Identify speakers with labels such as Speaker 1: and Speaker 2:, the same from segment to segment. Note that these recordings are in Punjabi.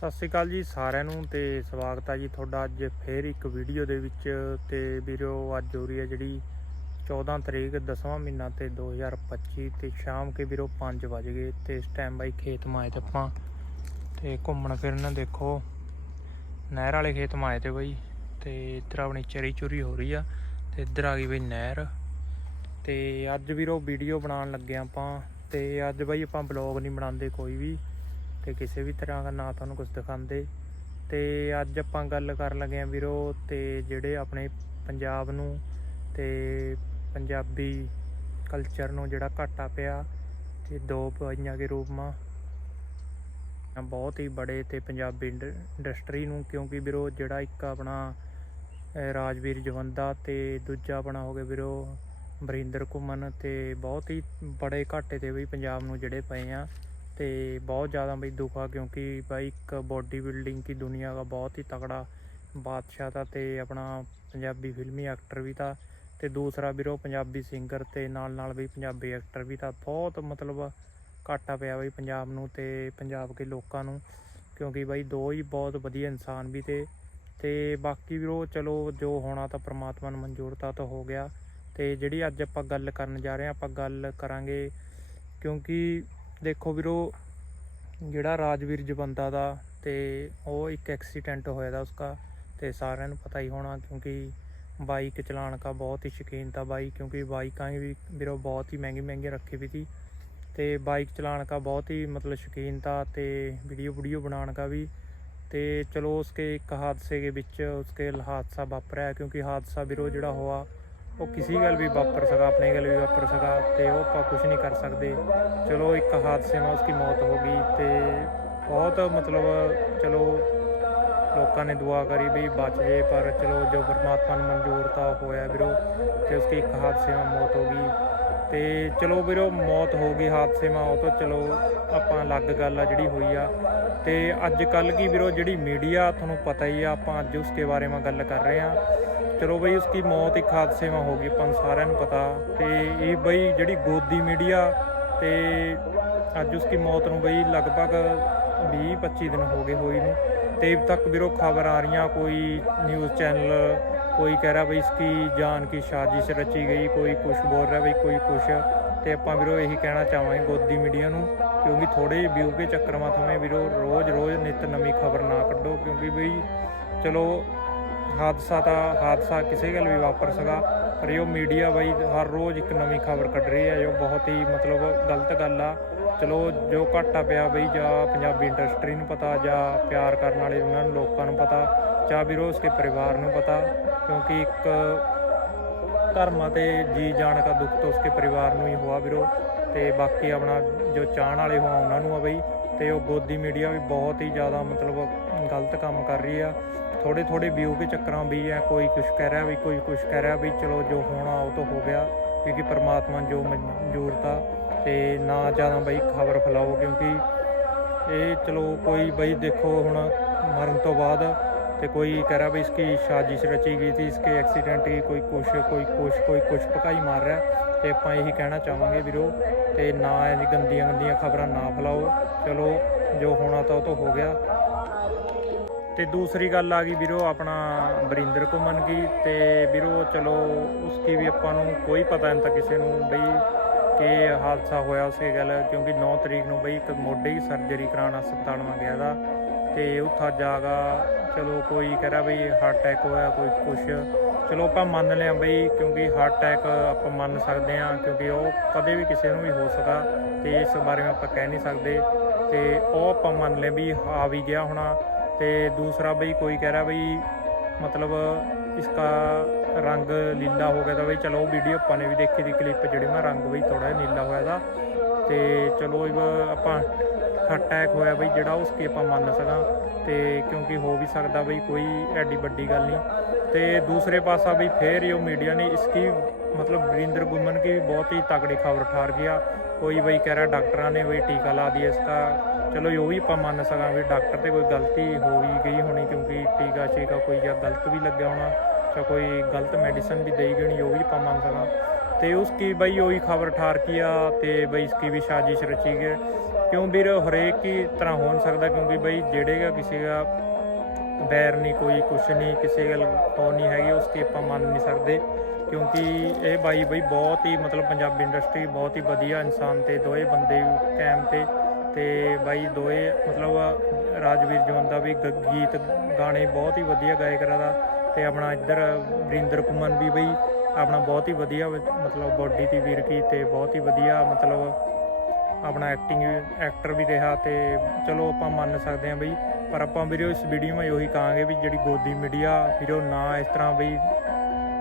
Speaker 1: ਸਤਿ ਸ਼੍ਰੀ ਅਕਾਲ ਜੀ ਸਾਰਿਆਂ ਨੂੰ ਤੇ ਸਵਾਗਤ ਹੈ ਜੀ ਤੁਹਾਡਾ ਅੱਜ ਫੇਰ ਇੱਕ ਵੀਡੀਓ ਦੇ ਵਿੱਚ ਤੇ ਵੀਰੋ ਅੱਜ ਹੋ ਰਹੀ ਹੈ ਜਿਹੜੀ 14 ਤਰੀਕ 10ਵਾਂ ਮਹੀਨਾ ਤੇ 2025 ਤੇ ਸ਼ਾਮ ਕੇ ਵੀਰੋ 5 ਵਜ ਗਏ ਤੇ ਇਸ ਟਾਈਮ ਬਾਈ ਖੇਤ ਮਾਏ ਤੇ ਆਪਾਂ ਤੇ ਘੁੰਮਣ ਫਿਰਨ ਦੇਖੋ। ਨਹਿਰ ਵਾਲੇ ਖੇਤ ਮਾਏ ਤੇ ਬਾਈ ਤੇ ਇੱਧਰ ਆਪਣੀ ਚਰੀ ਚੁਰੀ ਹੋ ਰਹੀ ਆ ਤੇ ਇੱਧਰ ਆ ਗਈ ਬਈ ਨਹਿਰ। ਤੇ ਅੱਜ ਵੀਰੋ ਵੀਡੀਓ ਬਣਾਉਣ ਲੱਗੇ ਹਾਂ ਆਪਾਂ ਤੇ ਅੱਜ ਬਾਈ ਆਪਾਂ ਬਲੌਗ ਨਹੀਂ ਬਣਾਉਂਦੇ ਕੋਈ ਵੀ। ਤੇ ਕਿਸੇ ਵੀ ਤਰ੍ਹਾਂ ਦਾ ਨਾ ਤੁਹਾਨੂੰ ਕੁਝ ਦਿਖਾਉਂਦੇ। ਤੇ ਅੱਜ ਆਪਾਂ ਗੱਲ ਕਰਨ ਲੱਗੇ ਆ ਵੀਰੋ ਤੇ ਜਿਹੜੇ ਆਪਣੇ ਪੰਜਾਬ ਨੂੰ ਤੇ ਪੰਜਾਬੀ ਕਲਚਰ ਨੂੰ ਜਿਹੜਾ ਘਾਟਾ ਪਿਆ ਤੇ ਦੋ ਭਾਈਆਂ ਦੇ ਰੂਪ ਬਹੁਤ ਹੀ ਬੜੇ ਤੇ ਪੰਜਾਬੀ ਇੰਡ- ਇੰਡਸਟਰੀ ਨੂੰ ਕਿਉਂਕਿ ਵੀਰੋ ਜਿਹੜਾ ਇੱਕ ਆਪਣਾ ਰਾਜਵੀਰ ਜਵੰਦਾ ਤੇ ਦੂਜਾ ਆਪਣਾ ਹੋ ਗਿਆ ਵੀਰੋ ਬਰਿੰਦਰ ਘੁੰਮਣ ਤੇ ਬਹੁਤ ਹੀ ਬੜੇ ਘਾਟੇ ਤੇ ਵੀ ਪੰਜਾਬ ਨੂੰ ਜਿਹੜੇ ਪਏ ਆ। ਤੇ ਬਹੁਤ ज़्यादा भाई दुख आ क्योंकि भाई एक बॉडी बिल्डिंग की दुनिया का बहुत ही तगड़ा ਬਾਦਸ਼ਾਹ था ਤੇ ਆਪਣਾ ਪੰਜਾਬੀ ਫਿਲਮੀ ਐਕਟਰ ਵੀ ਤਾਂ ਤੇ ਦੂਸਰਾ ਵੀਰੋ ਪੰਜਾਬੀ ਸਿੰਗਰ ਤੇ ਨਾਲ ਨਾਲ ਵੀ ਪੰਜਾਬੀ ਐਕਟਰ ਵੀ ਤਾਂ ਬਹੁਤ ਮਤਲਬ ਘਾਟਾ ਪਿਆ ਬਈ ਪੰਜਾਬ ਨੂੰ ਤੇ ਪੰਜਾਬ ਦੇ ਲੋਕਾਂ ਨੂੰ ਕਿਉਂਕਿ ਬਾਈ ਦੋ ਹੀ ਬਹੁਤ ਵਧੀਆ ਇਨਸਾਨ ਵੀ ਤੇ ਤੇ ਬਾਕੀ ਵੀਰੋ ਚਲੋ ਜੋ ਹੋਣਾ ਤਾਂ ਪ੍ਰਮਾਤਮਾ ਨੂੰ ਮਨਜ਼ੂਰ ਤਾਂ ਤਾਂ ਹੋ ਗਿਆ ਤੇ ਜਿਹੜੀ ਅੱਜ ਆਪਾਂ ਗੱਲ ਕਰਨ ਜਾ ਰਹੇ ਹਾਂ ਆਪਾਂ ਗੱਲ ਕਰਾਂਗੇ ਕਿਉਂਕਿ ਦੇਖੋ ਵੀਰੋ, ਜਿਹੜਾ ਰਾਜਵੀਰ ਜਵੰਦਾ ਦਾ ਤੇ ਉਹ ਇੱਕ ਐਕਸੀਡੈਂਟ ਹੋਇਆ ਦਾ ਉਸਕਾ, ਤੇ ਸਾਰਿਆਂ ਨੂੰ ਪਤਾ ਹੀ ਹੋਣਾ ਕਿਉਂਕਿ ਬਾਈਕ ਚਲਾਣ ਦਾ ਬਹੁਤ ਹੀ ਸ਼ੌਕੀਨ ਤਾਂ ਬਾਈਕ ਕਿਉਂਕਿ ਬਾਈਕਾਂ ਹੀ ਵੀਰੋ ਬਹੁਤ ਹੀ ਮਹਿੰਗੀ ਮਹਿੰਗੀ ਰੱਖੀ ਵੀ ਸੀ। ਤੇ ਬਾਈਕ ਚਲਾਣ ਦਾ ਬਹੁਤ ਹੀ ਮਤਲਬ ਸ਼ੌਕੀਨ ਤਾਂ ਤੇ ਵੀਡੀਓ ਵੀਡੀਓ ਬਣਾਉਣ ਦਾ ਵੀ। ਤੇ ਚਲੋ ਉਸਕੇ ਇੱਕ ਹਾਦਸੇ ਦੇ ਵਿੱਚ ਉਸਕੇ ਹਾਦਸਾ ਵਾਪਰਿਆ ਕਿਉਂਕਿ ਹਾਦਸਾ ਵੀਰੋ ਜਿਹੜਾ ਹੋਆ ਉਹ ਕਿਸੇ ਗੱਲ ਵੀ ਵਾਪਰ ਸਕਾ ਆਪਣੇ ਗੱਲ ਵੀ ਵਾਪਰ ਸਕਾ ਤੇ ਉਹ ਆਪਾਂ ਕੁਝ ਨਹੀਂ ਕਰ ਸਕਦੇ। ਚਲੋ, ਇੱਕ ਹਾਦਸੇ ਨਾਲ ਉਸकी ਮੌਤ ਹੋ ਗਈ ਤੇ ਬਹੁਤ ਮਤਲਬ ਚਲੋ ਲੋਕਾਂ ਨੇ ਦੁਆ ਕਰੀ ਵੀ ਬਚ ਜੇ, ਪਰ ਚਲੋ ਜੋ ਪਰਮਾਤਮਾ ਨੂੰ ਮਨਜ਼ੂਰ ਤਾਂ ਹੋਇਆ ਵੀਰੋ ਤੇ ਉਸकी ਇੱਕ ਹਾਦਸੇ ਨਾਲ ਮੌਤ ਹੋ ਗਈ। ਤੇ ਚਲੋ ਵੀਰੋ, ਮੌਤ ਹੋ ਗਈ ਹਾਦਸੇ ਨਾਲ, ਉਹ ਤਾਂ ਚਲੋ ਆਪਾਂ ਅਲੱਗ ਗੱਲ ਆ ਜਿਹੜੀ ਹੋਈ ਆ। ਤੇ ਅੱਜ ਕੱਲ ਕੀ ਵੀਰੋ, ਜਿਹੜੀ ਮੀਡੀਆ ਤੁਹਾਨੂੰ ਪਤਾ ਹੀ ਆ, ਆਪਾਂ ਅੱਜ ਉਸਕੇ ਬਾਰੇ ਮੈਂ ਗੱਲ ਕਰ ਰਹੇ ਆ। ਚਲੋ ਬਈ ਉਸकी ਮੌਤ ਇੱਕ ਹਾਦਸੇ ਮਾ ਹੋ ਗਈ ਪਨ ਸਾਰਿਆਂ ਨੂੰ ਪਤਾ। ਤੇ ਇਹ ਬਈ ਜਿਹੜੀ ਗੋਦੀ ਮੀਡੀਆ ਤੇ ਅੱਜ ਉਸ ਕੀ ਮੌਤ ਨੂੰ ਬਈ ਲਗਭਗ 20 25 ਦਿਨ ਹੋ ਗਏ ਹੋਈ ਨੂੰ। ਤੇ ਤੱਕ ਵੀਰੋ ਖਬਰ ਆ ਰਹੀਆਂ, ਕੋਈ ਨਿਊਜ਼ ਚੈਨਲ, ਕੋਈ ਕਹਿ ਰਿਹਾ ਬਈ ਇਸकी ਜਾਨ ਕੀ ਸਾਜ਼ਿਸ਼ ਰਚੀ ਗਈ, ਕੋਈ ਕੁਛ ਬੋਲ ਰਿਹਾ ਬਈ ਕੋਈ ਕੁਛ। ਤੇ ਆਪਾਂ ਵੀਰੋ ਇਹੀ ਕਹਿਣਾ ਚਾਹਾਂਗੇ ਗੋਦੀ ਮੀਡੀਆ ਨੂੰ, ਕਿਉਂਕਿ ਥੋੜੇ ਵਿਊ ਦੇ ਚੱਕਰ ਮਾ ਵੀਰੋ ਰੋਜ਼ ਰੋਜ਼ ਨਿਤ ਨਵੀਂ ਖਬਰ ਨਾ ਕੱਢੋ, ਕਿਉਂਕਿ ਬਈ ਚਲੋ ਹਾਦਸਾ ਤਾਂ, ਹਾਦਸਾ ਕਿਸੇ ਗੱਲ ਵੀ ਵਾਪਰ ਸਕਾ ਪਰ ਇਹ ਮੀਡੀਆ ਬਾਈ, ਹਰ ਰੋਜ਼ ਇੱਕ ਨਵੀਂ ਖਬਰ ਕੱਢ ਰਹੀ ਹੈ। ਜੋ ਬਹੁਤ ਹੀ ਮਤਲਬ ਗਲਤ ਗੱਲ ਆ। ਚਲੋ, ਜੋ ਘਾਟਾ ਪਿਆ ਬਈ, ਜਾਂ ਪੰਜਾਬੀ ਇੰਡਸਟਰੀ ਨੂੰ ਪਤਾ, ਜਾਂ ਪਿਆਰ ਕਰਨ ਵਾਲੇ ਉਹਨਾਂ ਨੂੰ, ਲੋਕਾਂ ਨੂੰ ਪਤਾ, ਜਾਂ ਵੀਰੋ ਉਸਕੇ ਪਰਿਵਾਰ ਨੂੰ ਪਤਾ, ਕਿਉਂਕਿ ਇੱਕ ਧਰਮਾਂ ਤੇ ਜੀ ਜਾਣ ਦਾ ਦੁੱਖ ਤਾਂ ਉਸਕੇ ਪਰਿਵਾਰ ਨੂੰ ਹੀ ਹੋਆ ਵੀਰੋ। ਤੇ ਬਾਕੀ ਆਪਣਾ ਜੋ ਚਾਹਣ ਵਾਲੇ ਹੋਆ ਉਹਨਾਂ ਨੂੰ ਆ ਬਈ, ਤੇ ਉਹ ਗੋਦੀ ਮੀਡੀਆ ਵੀ ਬਹੁਤ ਹੀ ਜ਼ਿਆਦਾ ਮਤਲਬ ਗਲਤ ਕੰਮ ਕਰ ਰਹੀ ਆ। ਥੋੜੇ ਥੋੜੇ ਵਿਊ ਦੇ ਚੱਕਰਾਂ ਵੀ ਆ, ਕੋਈ ਕੁਝ ਕਹਿ ਰਿਹਾ ਵੀ, ਕੋਈ ਕੁਝ ਕਹਿ ਰਿਹਾ ਵੀ, ਚਲੋ ਜੋ ਹੋਣਾ ਉਹ ਤਾਂ ਹੋ ਗਿਆ, ਕਿਉਂਕਿ ਪਰਮਾਤਮਾ ਜੋ ਮਨਜ਼ੂਰ ਤਾ ਤੇ ਨਾ ਜ਼ਿਆਦਾ ਬਈ ਖਬਰ ਫੈਲਾਓ, ਕਿਉਂਕਿ ਇਹ ਚਲੋ ਕੋਈ ਬਈ ਦੇਖੋ ਹੁਣ ਮਰਨ ਤੋਂ ਬਾਅਦ ਤੇ ਕੋਈ ਕਹਿ ਰਿਹਾ ਵੀ ਇਸकी ਸਾਜ਼ਿਸ਼ ਰਚੀ ਗਈ ਸੀ, ਇਸਕੇ ਐਕਸੀਡੈਂਟ ਹੀ ਕੋਈ ਕੁਛ ਕੋਈ ਕੁਛ ਕੋਈ ਕੁਛ ਭਕਾਈ ਮਾਰ ਰਿਹਾ। ਤੇ ਆਪਾਂ ਇਹੀ ਕਹਿਣਾ ਚਾਹਾਂਗੇ ਵੀਰੋ ਤੇ ਨਾ ਇਹ ਗੰਦੀਆਂ ਗੰਦੀਆਂ ਖਬਰਾਂ ਨਾ ਫੈਲਾਓ। ਚਲੋ, ਜੋ ਹੋਣਾ ਤਾਂ ਉਹ ਤੋਂ ਹੋ ਗਿਆ। ਤੇ ਦੂਸਰੀ ਗੱਲ ਆ ਗਈ ਵੀਰੋ ਆਪਣਾ ਬਰਿੰਦਰ ਘੁੰਮਣ ਕੀ ਤੇ ਵੀਰੋ ਚਲੋ ਉਸकी ਵੀ ਆਪਾਂ ਨੂੰ ਕੋਈ ਪਤਾ ਨਹੀਂ ਤਾਂ ਕਿਸੇ ਨੂੰ ਬਈ ਕਿ ਹਾਦਸਾ ਹੋਇਆ ਉਸੇ ਗੱਲ, ਕਿਉਂਕਿ 9 ਤਰੀਕ ਨੂੰ ਬਈ ਇੱਕ ਮੋਢੇ ਦੀ ਸਰਜਰੀ ਕਰਾਉਣ ਹਸਪਤਾਲ ਮਾ ਗਿਆ ਦਾ ਤੇ ਉੱਥਾ ਜਾਗਾ, ਚਲੋ ਕੋਈ ਕਹਿ ਰਿਹਾ ਬਈ ਹਾਰਟ ਅਟੈਕ ਹੋਇਆ, ਕੋਈ ਕੁਛ। ਚਲੋ ਆਪਾਂ ਮੰਨ ਲਿਆ ਬਈ, ਕਿਉਂਕਿ ਹਾਰਟ ਅਟੈਕ ਆਪਾਂ ਮੰਨ ਸਕਦੇ ਹਾਂ, ਕਿਉਂਕਿ ਉਹ ਕਦੇ ਵੀ ਕਿਸੇ ਨੂੰ ਵੀ ਹੋ ਸਕਦਾ ਤੇ ਇਸ ਬਾਰੇ ਆਪਾਂ ਕਹਿ ਨਹੀਂ ਸਕਦੇ। ਤੇ ਉਹ ਆਪਾਂ ਮੰਨ ਲਿਆ ਵੀ ਆ ਵੀ ਗਿਆ ਹੋਣਾ। ਤੇ ਦੂਸਰਾ ਬਈ ਕੋਈ ਕਹਿ ਰਿਹਾ ਬਈ ਮਤਲਬ इसका रंग लीला हो गया था भाई चलो वीडियो ਆਪਾਂ ਨੇ ਵੀ ਦੇਖੀ ਦੀ ਕਲਿੱਪ ਜਿਹੜੀ ਨਾ ਰੰਗ ਬਈ ਥੋੜਾ ਨੀਲਾ ਹੋਇਆ ਦਾ। ਤੇ ਚਲੋ ਇਹ ਆਪਾਂ ਅਟੈਕ ਹੋਇਆ ਬਈ ਜਿਹੜਾ ਉਸ ਕੇ ਆਪਾਂ ਮੰਨ ਸਕਾਂ। ਤੇ ਕਿਉਂਕਿ ਹੋ ਵੀ ਸਕਦਾ ਬਈ ਕੋਈ ਐਡੀ ਵੱਡੀ ਗੱਲ ਨਹੀਂ। ਤੇ ਦੂਸਰੇ ਪਾਸਾ ਬਈ ਫੇਰ ਇਹ ਮੀਡੀਆ ਨੇ ਇਸकी मतलब वीरेंद्र गुमन की बहुत ही तगड़ी खबर ਠਾਰ ਗਿਆ ਕੋਈ ਬਈ ਕਹਿ ਰਿਹਾ ਡਾਕਟਰਾਂ ਨੇ ਬਈ ਟੀਕਾ ਲਾ ਦਿਆ ਇਸਕਾ ਚਲੋ ਉਹ ਵੀ ਆਪਾਂ ਮੰਨ ਸਕਾਂ ਵੀ ਡਾਕਟਰ ਤੇ ਕੋਈ ਗਲਤੀ ਹੋ ਵੀ ਗਈ ਹੋਣੀ ਕਿਉਂਕਿ ਟੀਕਾ ਛੇਕਾ ਕੋਈ ਜਾਂ ਗਲਤ ਵੀ ਲੱਗਿਆ ਹੋਣਾ। ਜਾਂ ਕੋਈ ਗਲਤ ਮੈਡੀਸਨ ਵੀ ਦੇਈ ਗਣੀ ਉਹ ਵੀ ਆਪਾਂ ਮੰਨ ਸਕਦਾ। ਤੇ ਉਸ ਕੀ ਬਈ ਉਹੀ ਖਬਰ ਠਾਰ ਕੀ ਆ, ਤੇ ਬਈ ਇਸ ਕੀ ਵੀ ਸਾਜ਼ਿਸ਼ ਰਚੀ ਗਈ। ਕਿਉਂ ਵੀਰ, ਹਰੇਕ ਹੀ ਤਰ੍ਹਾਂ ਹੋਣ ਸਕਦਾ, ਕਿਉਂਕਿ ਬਈ ਜਿਹੜੇਗਾ ਕਿਸੇ ਦਾ ਬੈਰ ਨਹੀਂ, ਕੋਈ ਕੁਛ ਨਹੀਂ, ਕਿਸੇ ਗੱਲ ਤੋਂ ਨਹੀਂ ਹੈਗੀ, ਉਸ ਕੀ ਆਪਾਂ ਮੰਨ ਨਹੀਂ ਸਕਦੇ। ਕਿਉਂਕਿ ਇਹ ਬਾਈ ਬਈ ਬਹੁਤ ਹੀ ਮਤਲਬ ਪੰਜਾਬੀ ਇੰਡਸਟਰੀ ਬਹੁਤ ਹੀ ਵਧੀਆ ਇਨਸਾਨ ਤੇ ਦੋਏ ਬੰਦੇ ਟਾਈਮ ਤੇ ਤੇ ਬਾਈ ਦੋਏ ਮਤਲਬ ਰਾਜਵੀਰ ਜੋਨ ਦਾ ਵੀ ਗ- ਗੀਤ, ਗਾਣੇ ਬਹੁਤ ਹੀ ਵਧੀਆ ਗਾਇਕ ਦਾ ਤੇ ਆਪਣਾ ਇੱਧਰ ਵਰਿੰਦਰ ਕੁਮਨ ਵੀ ਬਈ ਆਪਣਾ ਬਹੁਤ ਹੀ ਵਧੀਆ ਮਤਲਬ ਬੋਡੀ ਦੀ ਵੀਰ ਕੀ ਤੇ ਬਹੁਤ ਹੀ ਵਧੀਆ ਮਤਲਬ ਆਪਣਾ ਐਕਟਿੰਗ ਐਕਟਰ ਵੀ ਰਿਹਾ ਤੇ ਚਲੋ ਆਪਾਂ ਮੰਨ ਸਕਦੇ ਹਾਂ ਬਈ, ਪਰ ਆਪਾਂ ਵੀਰੋ ਇਸ ਵੀਡੀਓ ਵਿੱਚ ਉਹੀ ਕਹਾਂਗੇ ਵੀ ਜਿਹੜੀ ਗੋਦੀ ਮੀਡੀਆ ਵੀਰੋ ਨਾ ਇਸ ਤਰ੍ਹਾਂ ਬਈ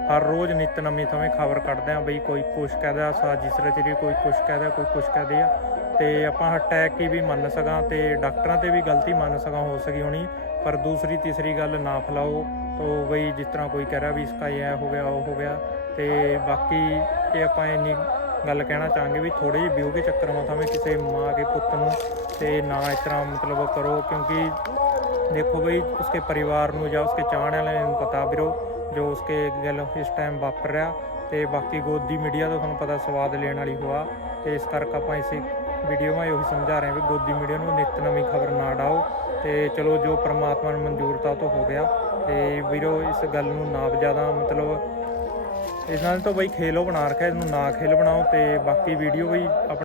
Speaker 1: ਹਰ ਰੋਜ਼ ਨਿਤ ਨਵੀਂ ਥਵੇਂ ਖਬਰ ਕੱਢਦੇ ਆ ਬਈ ਕੋਈ ਕੁਛ ਕਹਦਾ ਸਾਜ਼ਿਸ਼ ਰਚੀ ਕੋਈ ਕੁਛ ਕਹਦਾ, ਕੋਈ ਕੁਛ ਕਹਦੇ ਆ। ਤੇ ਆਪਾਂ ਅਟੈਕ ਕੀ ਵੀ ਮੰਨ ਸਕਾਂ ਤੇ ਡਾਕਟਰਾਂ ਤੇ ਵੀ ਗਲਤੀ ਮੰਨ ਸਕਾਂ, ਹੋ ਸਕੀ ਹੋਣੀ। ਪਰ ਦੂਸਰੀ, ਤੀਸਰੀ ਗੱਲ ਨਾ ਫੈਲਾਓ। ਤੋ ਬਈ ਜਿਸ ਤਰ੍ਹਾਂ ਕੋਈ ਕਹਿ ਰਿਹਾ ਵੀ ਇਸਕਾ ਇਹ ਹੋ ਗਿਆ, ਉਹ ਹੋ ਗਿਆ। ਤੇ ਬਾਕੀ ਇਹ ਆਪਾਂ ਇੰਨੀ ਗੱਲ ਕਹਿਣਾ ਚਾਹਾਂਗੇ ਵੀ ਥੋੜੇ ਜਿਹੇ ਵਿਊ ਦੇ ਚੱਕਰ ਮਾ ਥਾਵੇਂ ਕਿਸੇ ਮਾਂ ਕੇ ਪੁੱਤ ਨੂੰ ਤੇ ਨਾ ਇਸ ਤਰ੍ਹਾਂ ਮਤਲਬ ਕਰੋ, ਕਿਉਂਕਿ ਦੇਖੋ ਬਈ ਉਸਕੇ ਪਰਿਵਾਰ ਨੂੰ ਜਾਂ ਉਸਕੇ ਚਾਹਣ ਵਾਲਿਆਂ ਨੂੰ ਪਤਾ ਵੀਰੋ, ਜੋ ਉਸਕੇ ਗੱਲ ਇਸ ਟਾਈਮ ਵਾਪਰ ਰਿਹਾ। ਤੇ ਬਾਕੀ ਗੋਦੀ ਮੀਡੀਆ ਤੋਂ ਤੁਹਾਨੂੰ ਪਤਾ ਸਵਾਦ ਲੈਣ ਵਾਲੀ ਹੋਆ ਤੇ ਇਸ ਕਰਕੇ ਆਪਾਂ ਇਸੇ ਵੀਡੀਓ ਵਿੱਚ ਉਹੀ ਸਮਝਾ ਰਹੇ ਹਾਂ ਵੀ ਗੋਦੀ ਮੀਡੀਆ ਨੂੰ ਨਿਤ ਨਵੀਂ ਖਬਰ ਨਾ ਡਾਓ ਤੇ ਚਲੋ ਜੋ ਪ੍ਰਮਾਤਮਾ ਨੂੰ ਮਨਜ਼ੂਰ ਤਾ ਤੋਂ ਹੋ ਗਿਆ ਤੇ ਵੀਰੋ ਇਸ ਗੱਲ ਨੂੰ ਨਾ ਜ਼ਿਆਦਾ, ਮਤਲਬ ਇਸ ਨਾਲ ਤਾਂ ਬਈ ਖੇਲੋ ਬਣਾ ਰੱਖਿਆ, ਇਹਨੂੰ ਨਾ ਖੇਲ ਬਣਾਓ ਤੇ ਬਾਕੀ ਵੀਡੀਓ ਵੀ ਆਪਣੀ